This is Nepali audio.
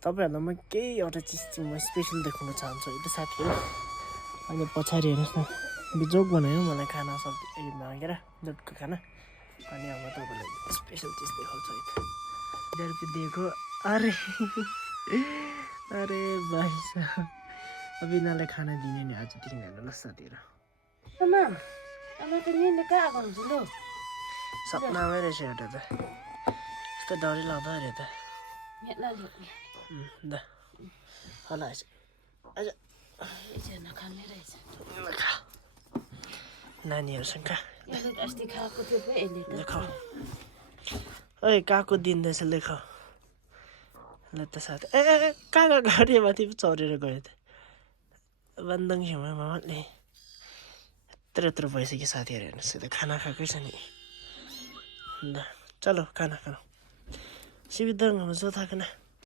तपाईँहरूलाई म केही एउटा चिज चाहिँ म स्पेसल देखाउन चाहन्छु है त साथीहरू अनि पछाडि हेर्नुहोस् न बिजोग बनायो मलाई खाना सब्जी मागेर जटको खाना अनि अब तपाईँलाई स्पेसल चिज देखाउँछु है त 1000 रुपियाँ दिएको अरे अरे भाइ साहब अब यिनीहरूलाई खाना दिने नि आज दिन हेर्नु ल साथीहरू सपनामै रहेछ एउटा त यस्तो डरै लाग्दो अरे त ल होला नानीहरूसँग ओइ काको दिँदैछ लेख ल त साथी ए कहाँ गाडी माथि चढेर गयो त बन्दङ छेउमा मामाले यत्रो भइसक्यो साथीहरू हेर्नुहोस् त खाना खाएकै छ नि ल चलो खाना खानु सिबिदङ जो थाकना